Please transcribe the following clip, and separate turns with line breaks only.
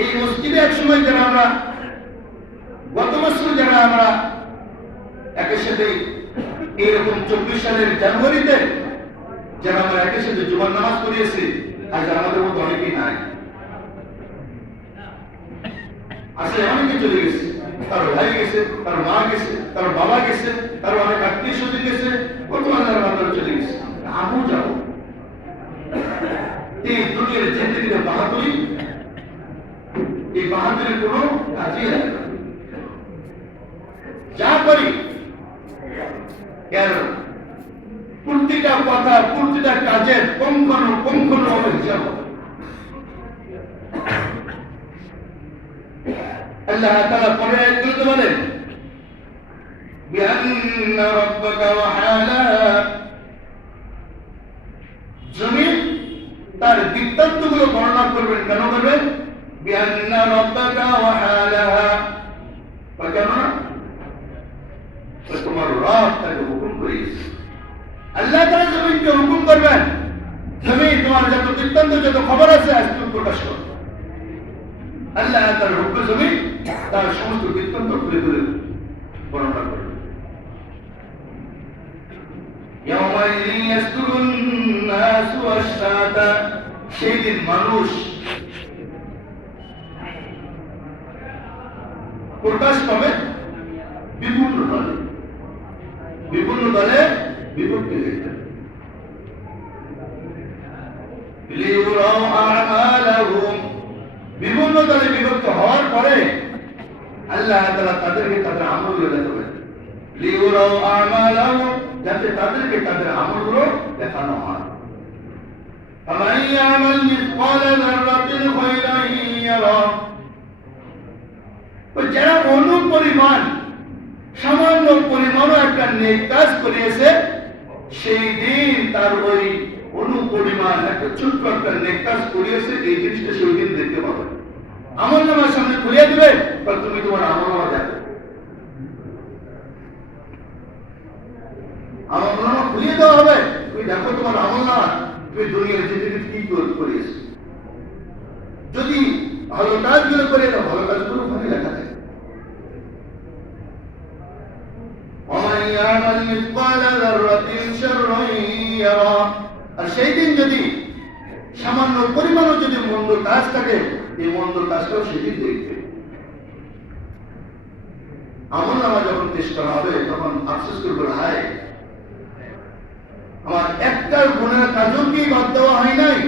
এই মসজিদে এক সময় যারা আমরা, গত বছর যারা আমরা একের সাথে এইরকম চব্বিশ সালের জানুয়ারিতে যারা আমরা একের সাথে জুমার নামাজ পড়িয়েছি আজ আমাদের মতো অনেকেই নাই। আসলে অনেকে চলে গেছে। কারও ভাই গেছে কারও মা গেছে কারও বাবা গেছে কারও অনেক আত্মীয় স্বজন গেছে আল্লাহর বান্দারা চলে গেছে। আমু যাব। এই দুনিয়ার জিন্দগিতে বাহাদুরি এই বাহাদুরের কোনো কাজই লাগে না যা করি কেন প্রতিটা কথা প্রতিটা কাজের পঙ্কন পঙ্কন হবে হিসাব হবে। আল্লাহ তাআলা পরে আয়াতগুলোতে বলেন بأن ربك وحالا জমিন তার বৃত্তান্তগুলো বর্ণনা করবেন কেন করবেন بأن ربك وحالها বা কেন না তো তোমার রব তাকে হুকুম করিয়েছে আল্লাহ তাআলা জমিনকে হুকুম করবেন জমিন তোমার যত বৃত্তান্ত যত খবর আছে আজ তুমি প্রকাশ করো আল্লাহ তার হুকুম জমিন তার সমস্ত বৃত্তান্ত খুলে খুলে বর্ণনা করবে يومئذ يصدر الناس أشتاتا সেই দিন মানুষ প্রকাশ পাবে বিভিন্ন দলে বিভিন্ন দলে বিভক্তি হয়ে যাবে লিউরাও আ'মালাহুম বিভিন্ন দলে বিভক্ত হওয়ার পরে আল্লাহ তাআলা তাদেরকে তাদের আমলগুলো দেখাবে লিউরাও আ'মালাহুম যাতে তাদেরকে তাদের আমলগুলো দেখানো হয় فمن يعمل مثقال ذرة خيرا যারা অনু পরিমাণ সামান্য পরিমাণও একটা কাজ করিয়েছে, সেই দিন তার ওই অনু পরিমাণ একটা ছোট্ট একটা করিয়েছে, এই জিনিসটা সেই দিন দেখতে পাবে। আমল নামার সামনে তুমি তোমার আমল নামা দেখো। নামা খুলিয়ে দেওয়া হবে, তুমি দেখো তোমার আমল নামা, তুমি দুনিয়ার জিন্দগি কি করে- করিয়েছো। যদি ভালো কাজগুলো করে ভালো কাজগুলো يعمل مثقال ذرة شرا يره আর সেই দিন যদি সামান্য পরিমাণও যদি মন্দ কাজ থাকে এই মন্দ কাজটাও সেদিন দেখবে আমল নামা যখন পেশ করা হবে তখন আফসোস করবে হায় আমার একটা গুণের কাজও কি বাদ দেওয়া হয় নাই